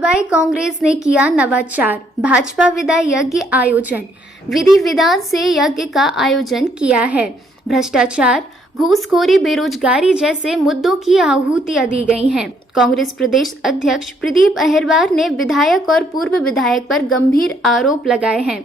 कुरवाई कांग्रेस ने किया नवाचार, भाजपा विदाई यज्ञ आयोजन। विधि विधान से यज्ञ का आयोजन किया है। भ्रष्टाचार, घूसखोरी, बेरोजगारी जैसे मुद्दों की आहुतियां दी गई हैं। कांग्रेस प्रदेश अध्यक्ष प्रदीप अहिरवार ने विधायक और पूर्व विधायक पर गंभीर आरोप लगाए हैं।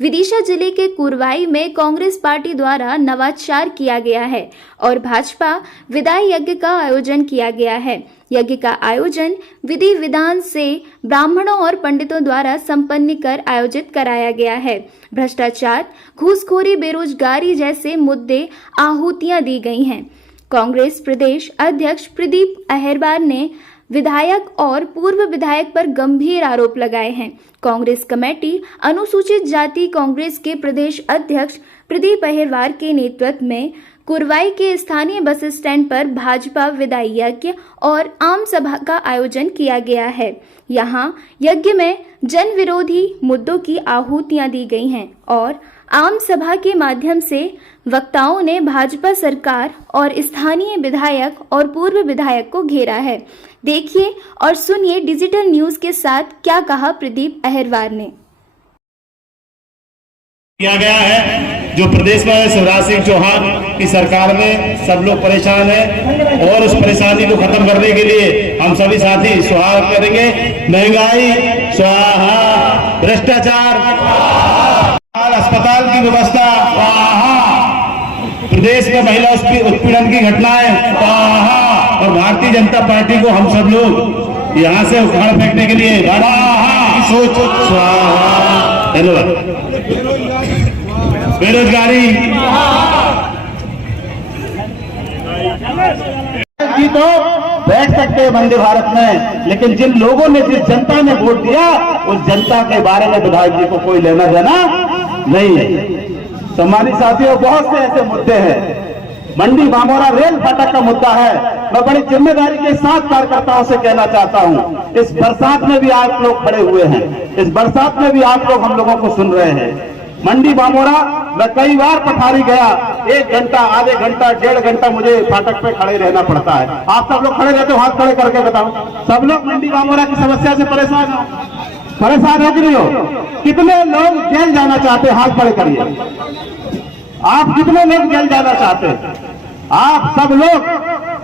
विदिशा जिले के कुरवाई में कांग्रेस पार्टी द्वारा नवाचार किया गया है और भाजपा विदाई यज्ञ का आयोजन किया गया है। यज्ञ का आयोजन विधि विधान से ब्राह्मणों और पंडितों द्वारा संपन्न कर आयोजित कराया गया है। भ्रष्टाचार, घूसखोरी, बेरोजगारी जैसे मुद्दे आहुतियां दी गई हैं। कांग्रेस प्रदेश अध्यक्ष प्रदीप अहिरवार ने विधायक और पूर्व विधायक पर गंभीर आरोप लगाए हैं। कांग्रेस कमेटी अनुसूचित जाति कांग्रेस के प्रदेश अध्यक्ष प्रदीप अहिरवार के नेतृत्व में कुरवाई के स्थानीय बस स्टैंड पर भाजपा विदाई यज्ञ और आम सभा का आयोजन किया गया है। यहाँ यज्ञ में जन विरोधी मुद्दों की आहुतियां दी गई हैं और आम सभा के माध्यम से वक्ताओं ने भाजपा सरकार और स्थानीय विधायक और पूर्व विधायक को घेरा है। देखिए और सुनिए डिजिटल न्यूज के साथ क्या कहा प्रदीप अहिरवार ने। किया गया है जो प्रदेश में शिवराज सिंह चौहान की सरकार में सब लोग परेशान हैं और उस परेशानी को खत्म करने के लिए हम सभी साथी स्वाहा करेंगे। महंगाई स्वाहा, भ्रष्टाचार, अस्पताल की व्यवस्था स्वाहा, प्रदेश में महिला उत्पीड़न की घटनाएं स्वाहा और भारतीय जनता पार्टी को हम सब लोग यहाँ से उखाड़ फेंकने के लिए सोच स्वाहा। धन्यवाद। बेरोजगारी जी तो बैठ सकते हैं वंदे भारत में, लेकिन जिन लोगों ने, जिस जनता ने वोट दिया उस जनता के बारे में विधायक जी को कोई लेना देना नहीं है। सम्मानित साथियों, बहुत से ऐसे मुद्दे हैं। मंडी बामोरा रेल फाटक का मुद्दा है। मैं बड़ी जिम्मेदारी के साथ कार्यकर्ताओं से कहना चाहता हूं, इस बरसात में भी आप लोग खड़े हुए हैं, इस बरसात में भी आप लोग हम लोगों को सुन रहे हैं। मंडी बामोरा मैं कई बार पथारी गया, 1 घंटा, आधे घंटा, 1.5 घंटा मुझे फाटक पे खड़े रहना पड़ता है। आप सब लोग खड़े रहते हो, हाथ खड़े करके बताओ, सब लोग मंडी बामोरा की समस्या से परेशान हो? परेशान हो कि नहीं हो? कितने लोग जेल जाना चाहते हैं? हाथ खड़े करिए। आप कितने लोग जेल जाना चाहते हैं? आप सब लोग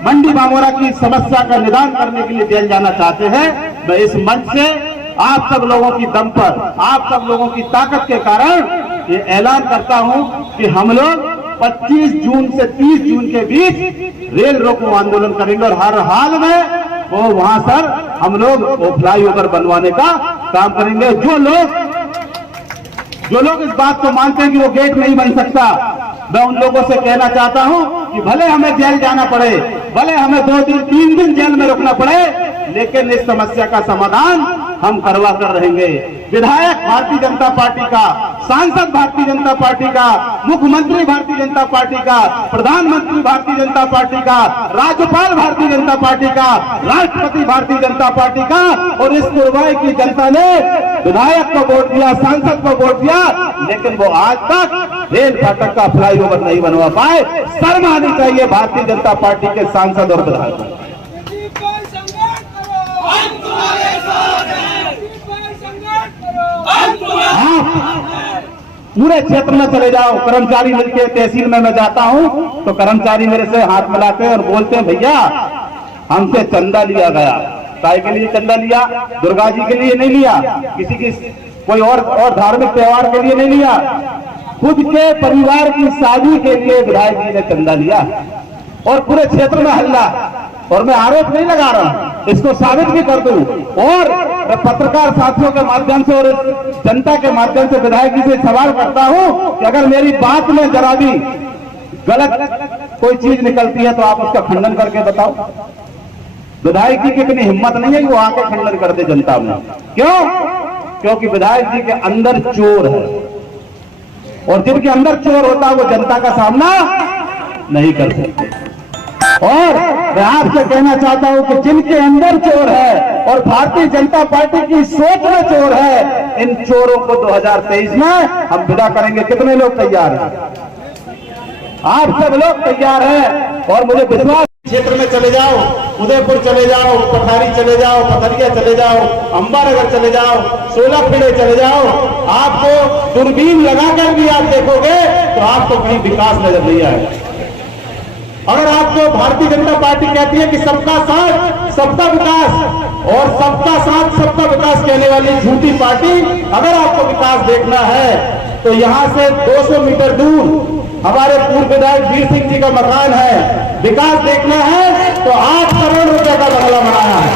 मंडी बामोरा की समस्या का निदान करने के लिए जेल जाना चाहते हैं। मैं इस मंच से आप सब लोगों की दम पर, आप सब लोगों की ताकत के कारण ये ऐलान करता हूं कि हम लोग 25 जून से 30 जून के बीच रेल रोको आंदोलन करेंगे और हर हाल में वो वहां सर हम लोग फ्लाईओवर बनवाने का काम करेंगे। जो लोग इस बात को मानते हैं कि वो गेट नहीं बन सकता, मैं उन लोगों से कहना चाहता हूं कि भले हमें जेल जाना पड़े, भले हमें 2 दिन 3 दिन जेल में रुकना पड़े, लेकिन इस समस्या का समाधान हम करवा कर रहेंगे। विधायक भारतीय जनता पार्टी का, सांसद भारतीय जनता पार्टी का, मुख्यमंत्री भारतीय जनता पार्टी का, प्रधानमंत्री भारतीय जनता पार्टी का, राज्यपाल भारतीय जनता पार्टी का, राष्ट्रपति भारतीय जनता पार्टी का और इस कुरवाई की जनता ने विधायक को वोट दिया, सांसद को वोट दिया, लेकिन वो आज तक रेल फाटक का फ्लाईओवर नहीं बनवा पाए। शर्म आनी चाहिए भारतीय जनता पार्टी के सांसद और विधायक। पूरे क्षेत्र में चले जाओ, कर्मचारी मिलके तहसील में मैं जाता हूं तो कर्मचारी मेरे से हाथ मिलाते हैं और बोलते हैं भैया हमसे चंदा लिया गया। काय के लिए चंदा लिया? दुर्गा जी के लिए नहीं लिया, किसी की कोई और धार्मिक त्योहार के लिए नहीं लिया, खुद के परिवार की शादी के लिए विधायक जी ने चंदा लिया और पूरे क्षेत्र में हल्ला। और मैं आरोप नहीं लगा रहा हूं, इसको साबित भी कर दूं और मैं पत्रकार साथियों के माध्यम से और जनता के माध्यम से विधायक जी से सवाल करता हूं कि अगर मेरी बात में जरा भी गलत कोई चीज निकलती है तो आप उसका खंडन करके बताओ। विधायक जी की इतनी हिम्मत नहीं है कि वो आके खंडन कर दे जनता में। क्यों? क्योंकि विधायक जी के अंदर चोर है और जिनके अंदर चोर होता है वो जनता का सामना नहीं कर सकते। और मैं आपसे कहना चाहता हूं कि जिनके अंदर चोर है और भारतीय जनता पार्टी की सोच में चोर है, इन चोरों को 2023 में हम विदा करेंगे। कितने लोग तैयार हैं? आप सब लोग तैयार हैं और मुझे विश्वास क्षेत्र में चले जाओ, उदयपुर चले जाओ, पठारी चले जाओ, पथरिया चले जाओ, अंबानगर चले जाओ, सोलाखेड़े चले जाओ, आपको दूरबीन लगाकर भी आप देखोगे तो आपको कहीं विकास नजर नहीं आएगा। अगर आपको भारतीय जनता पार्टी कहती है कि सबका साथ सबका विकास और सबका साथ सबका विकास कहने वाली झूठी पार्टी, अगर आपको विकास देखना है तो यहां से 200 मीटर दूर हमारे पूर्व विधायक वीर सिंह जी का मकान है। विकास देखना है तो 8 करोड़ रुपए का बंगला बनाया है।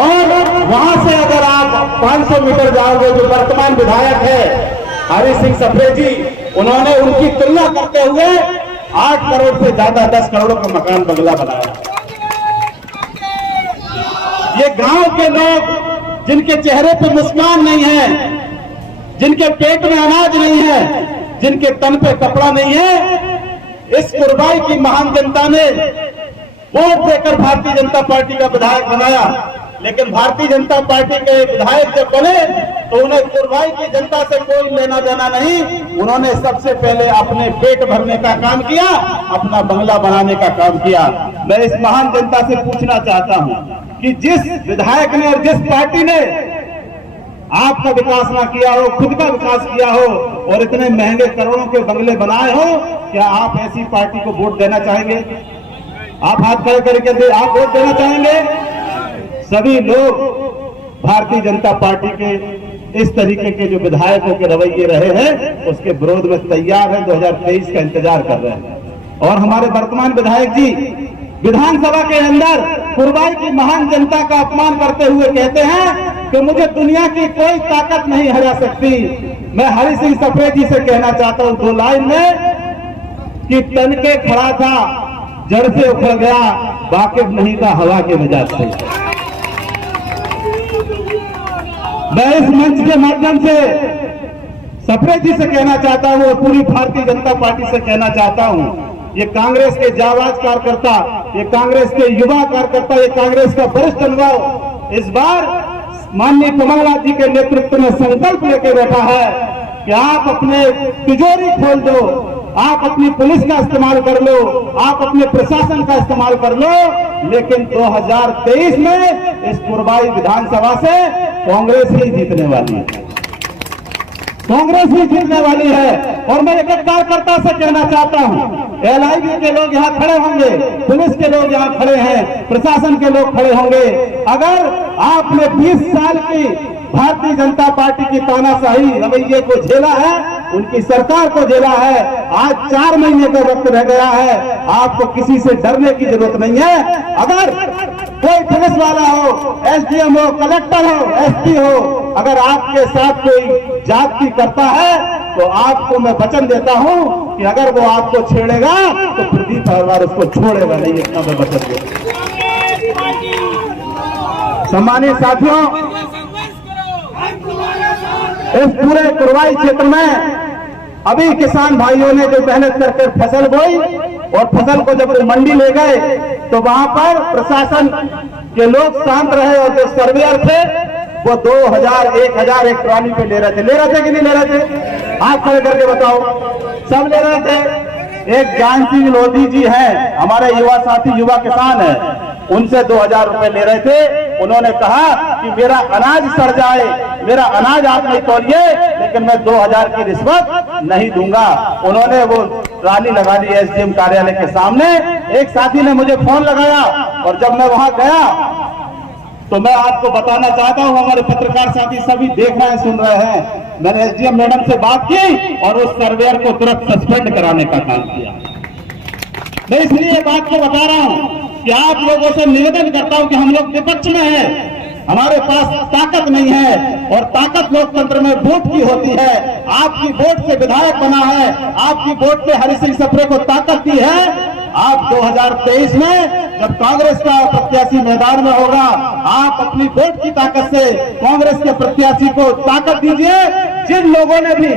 और वहां से अगर आप 500 मीटर जाओगे, जो वर्तमान विधायक है हरि सिंह सप्रे जी, उन्होंने उनकी तुलना करते हुए 8 करोड़ से ज्यादा 10 करोड़ का मकान बंगला बनाया। ये गांव के लोग जिनके चेहरे पे मुस्कान नहीं है, जिनके पेट में अनाज नहीं है, जिनके तन पे कपड़ा नहीं है, इस कुर्बाई की महान जनता ने वोट देकर भारतीय जनता पार्टी का विधायक बनाया। लेकिन भारतीय जनता पार्टी के विधायक जब बने तो उन्हें कुर्बाई की जनता से कोई लेना देना नहीं। उन्होंने सबसे पहले अपने पेट भरने का काम किया, अपना बंगला बनाने का काम किया। मैं इस महान जनता से पूछना चाहता हूं कि जिस विधायक ने और जिस पार्टी ने आपका विकास ना किया हो, खुद का विकास किया हो और इतने महंगे करोड़ों के बंगले बनाए हो, क्या आप ऐसी पार्टी को वोट देना चाहेंगे? आप हाथ खड़े करके आप वोट देना चाहेंगे? सभी लोग भारतीय जनता पार्टी के इस तरीके के जो विधायकों के रवैये रहे हैं उसके विरोध में तैयार है, 2023 का इंतजार कर रहे हैं। और हमारे वर्तमान विधायक जी विधानसभा के अंदर कुर्बाई की महान जनता का अपमान करते हुए कहते हैं कि मुझे दुनिया की कोई ताकत नहीं हरा सकती। मैं हरि सिंह सप्रे जी से कहना चाहता हूं 2 लाइन में कि तन के खड़ा था, जड़ से उखड़ गया, वाकिफ नहीं था हवा के मिजाज से। मैं इस मंच के माध्यम से सप्रे जी से कहना चाहता हूं और पूरी भारतीय जनता पार्टी से कहना चाहता हूं, ये कांग्रेस के जाबाज कार्यकर्ता, ये कांग्रेस के युवा कार्यकर्ता, ये कांग्रेस का वरिष्ठ अनुभव इस बार माननीय कमलनाथ जी के नेतृत्व में संकल्प लेके बैठा है कि आप अपने तिजोरी खोल दो, आप अपनी पुलिस का इस्तेमाल कर लो, आप अपने प्रशासन का इस्तेमाल कर लो, लेकिन 2023 में इस कुर्बाई विधानसभा से कांग्रेस ही जीतने वाली है, कांग्रेस ही जीतने वाली है। और मैं एक कार्यकर्ता से कहना चाहता हूं, LIV के लोग यहाँ खड़े होंगे, पुलिस के लोग यहाँ खड़े हैं, प्रशासन के लोग खड़े होंगे, अगर आपने 20 साल की भारतीय जनता पार्टी की तानाशाही रवैये को झेला है, उनकी सरकार को झेला है, आज 4 महीने का वक्त रह गया है, आपको किसी से डरने की जरूरत नहीं है। अगर कोई पुलिस वाला हो, SDM हो, कलेक्टर हो, SP हो, अगर आपके साथ कोई जाति करता है तो आपको मैं वचन देता हूं कि अगर वो आपको छेड़ेगा तो प्रदीप परिवार उसको छोड़ेगा नहीं, इतना मैं वचन देता। सम्मानित साथियों, इस पूरे कुर्बाई क्षेत्र में अभी किसान भाइयों ने जो मेहनत करके फसल बोई और फसल को जब मंडी ले गए तो वहां पर प्रशासन के लोग शांत रहे और जो सर्वेयर थे वो 2000 1000 एक ट्रॉली पे ले रहे थे कि नहीं ले रहे थे? हाथ खड़े करके बताओ, सब ले रहे थे। एक ज्ञान सिंह लोधी जी हैं, हमारे युवा साथी, युवा किसान है, उनसे 2000 रुपए ले रहे थे। उन्होंने कहा कि मेरा अनाज सड़ जाए, मेरा अनाज आप नहीं तोलिए, लेकिन मैं 2000 की रिश्वत नहीं दूंगा। उन्होंने वो ट्राली लगा दी SDM कार्यालय के सामने। एक साथी ने मुझे फोन लगाया और जब मैं वहां गया तो मैं आपको बताना चाहता हूं, हमारे पत्रकार साथी सभी देख रहे हैं, सुन रहे हैं, मैंने SDM मैडम से बात की और उस सर्वेयर को तुरंत सस्पेंड कराने का काम किया। मैं इसलिए बात को बता रहा हूं कि आप लोगों से निवेदन करता हूं कि हम लोग विपक्ष में हैं, हमारे पास ताकत नहीं है और ताकत लोकतंत्र में वोट की होती है। आपकी वोट से विधायक बना है, आपकी वोट से हरि सिंह सप्रे को ताकत दी है। आप 2023 में जब कांग्रेस का प्रत्याशी मैदान में होगा, आप अपनी वोट की ताकत से कांग्रेस के प्रत्याशी को ताकत दीजिए। जिन लोगों ने भी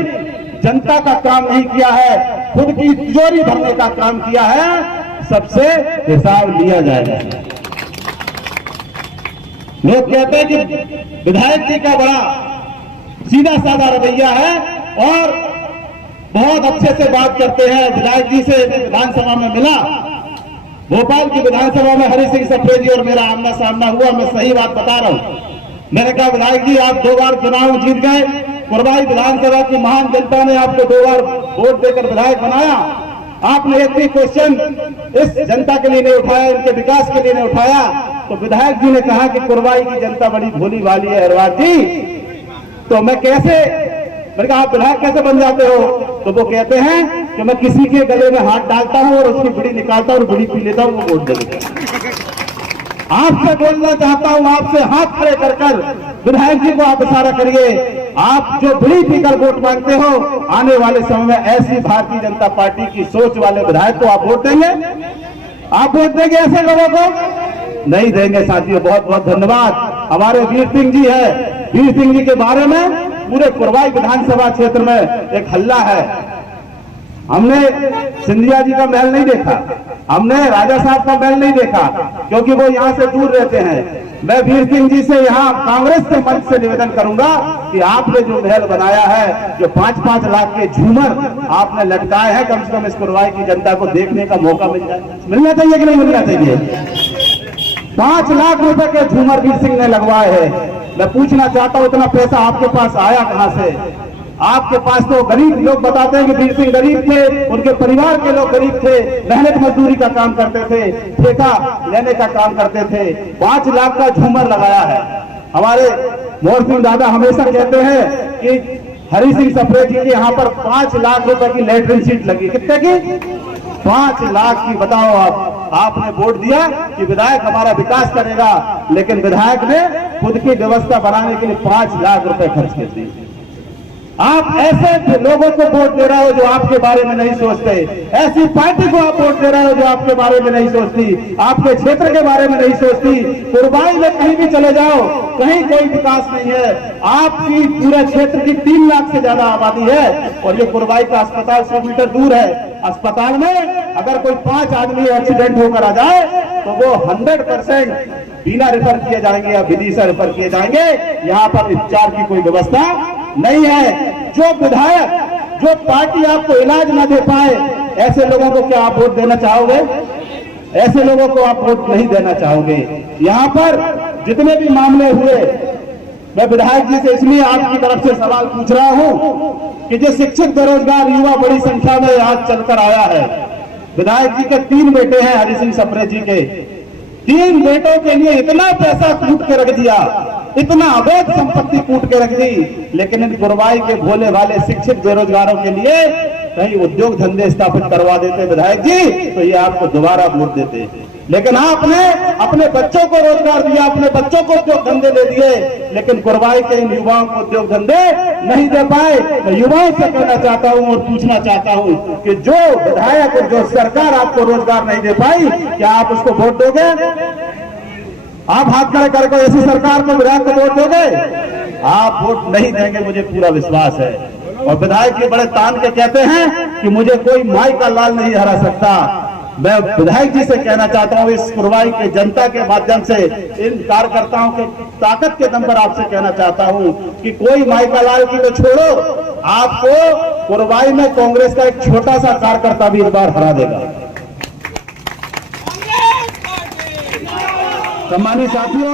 जनता का काम नहीं किया है, खुद की तिजोरी भरने का काम किया है, सबसे हिसाब लिया जाएगा। लोग कहते हैं कि विधायक जी का बड़ा सीधा साधा रवैया है और बहुत अच्छे से बात करते हैं। विधायक जी से विधानसभा में मिला भोपाल की विधानसभा में हरि सिंह सप्रे जी और मेरा आमना सामना हुआ। मैं सही बात बता रहा हूं। मैंने कहा विधायक जी आप 2 बार चुनाव जीत गए, कुरबाई विधानसभा की महान जनता ने आपको 2 बार वोट देकर विधायक बनाया। आपने एक भी क्वेश्चन इस जनता के लिए नहीं उठाया, इनके विकास के लिए नहीं उठाया। तो विधायक जी ने कहा कि कुरबाई की जनता बड़ी भोली भाली है हरवार जी, तो मैं कैसे, मैंने कहा आप विधायक कैसे बन जाते हो? तो वो कहते हैं कि मैं किसी के गले में हाथ डालता हूं और उसकी बीड़ी निकालता हूं और बीड़ी पी लेता हूं, वो वोट दे देता हूं। आपसे बोलना चाहता हूं, आपसे हाथ खड़े कर कर विधायक जी को आप इशारा करिए। आप जो बीड़ी पीकर वोट मांगते हो, आने वाले समय में ऐसी भारतीय जनता पार्टी की सोच वाले विधायक को आप वोट देंगे? आप वोट देंगे ऐसे लोगों को? नहीं देंगे साथियों। बहुत बहुत धन्यवाद। हमारे वीर सिंह जी है, वीर सिंह जी के बारे में पूरे कुरबाई विधानसभा क्षेत्र में एक हल्ला है। हमने सिंधिया जी का महल नहीं देखा, हमने राजा साहब का महल नहीं देखा, क्योंकि वो यहाँ से दूर रहते हैं। मैं वीर सिंह जी से यहाँ कांग्रेस के मंच से निवेदन करूंगा कि आपने जो महल बनाया है, जो 5-5 लाख के झूमर आपने लटकाए हैं, कम से कम इस कुरबाई की जनता को देखने का मौका मिलना चाहिए कि नहीं मिलना चाहिए? 5 लाख रुपए के झूमर वीर सिंह ने लगवाए हैं। मैं पूछना चाहता हूं इतना पैसा आपके पास आया कहां से? आपके पास तो गरीब लोग बताते हैं कि वीर सिंह गरीब थे, उनके परिवार के लोग गरीब थे, मेहनत मजदूरी का काम करते थे, ठेका लेने का काम करते थे। 5 लाख का झूमर लगाया है। हमारे मोहन सिंह दादा हमेशा कहते हैं कि हरि सिंह सप्रे जी के यहाँ पर 5 लाख रुपए की लैट्रिन सीट लगी। कितने की? 5 लाख की। बताओ आपने वोट दिया कि विधायक हमारा विकास करेगा, लेकिन विधायक ने खुद की व्यवस्था बनाने के लिए 5 लाख रुपए खर्च कर दिए। आप ऐसे लोगों को वोट दे रहे हो जो आपके बारे में नहीं सोचते, ऐसी पार्टी को आप वोट दे रहे हो जो आपके बारे में नहीं सोचती, आपके क्षेत्र के बारे में नहीं सोचती। कुरबाई में कहीं भी चले जाओ, कहीं कोई विकास नहीं है। आपकी पूरे क्षेत्र की 3 लाख से ज्यादा आबादी है और ये कुरबाई का अस्पताल 100 मीटर दूर है। अस्पताल में अगर कोई 5 आदमी एक्सीडेंट होकर आ जाए तो वो 100% बिना रेफर किए जाएंगे या विदिशा रेफर किए जाएंगे। यहाँ पर उपचार की कोई व्यवस्था नहीं है। जो विधायक, जो पार्टी आपको इलाज ना दे पाए, ऐसे लोगों को क्या आप वोट देना चाहोगे? ऐसे लोगों को आप वोट नहीं देना चाहोगे। यहाँ पर जितने भी मामले हुए, मैं विधायक जी से इसलिए आपकी तरफ से सवाल पूछ रहा हूं कि जो शिक्षित बेरोजगार युवा बड़ी संख्या में आज चलकर आया है। विधायक जी के 3 बेटे हैं, हरि सिंह सप्रे जी के 3 बेटों के लिए इतना पैसा कूट के रख दिया, इतना अवैध संपत्ति कूट के रख दी, लेकिन इन कुरबाई के भोले भाले शिक्षित बेरोजगारों के लिए कहीं उद्योग धंधे स्थापित करवा देते विधायक जी, तो ये आपको दोबारा वोट देते। लेकिन आपने अपने बच्चों को रोजगार दिया, अपने बच्चों को उद्योग धंधे दे दिए, लेकिन कुरबाई के इन युवाओं को उद्योग धंधे नहीं दे पाए। मैं युवाओं से कहना चाहता हूं और पूछना चाहता हूं कि जो विधायक और जो सरकार आपको रोजगार नहीं दे पाई, क्या आप उसको वोट दोगे? आप हाथ खड़े करके ऐसी सरकार को, विधायक को वोट दोगे? आप वोट नहीं देंगे, मुझे पूरा विश्वास है। और विधायक जी बड़े तान के कहते हैं कि मुझे कोई माई का लाल नहीं हरा सकता। मैं विधायक जी से कहना चाहता हूं, इस कुरबाई के जनता के माध्यम से, इन कार्यकर्ताओं के ताकत के दम पर आपसे कहना चाहता हूं कि कोई माई का लाल की तो छोड़ो, आपको कुरबाई में कांग्रेस का एक छोटा सा कार्यकर्ता भी इस बार हरा देगा। सम्मानित साथियों,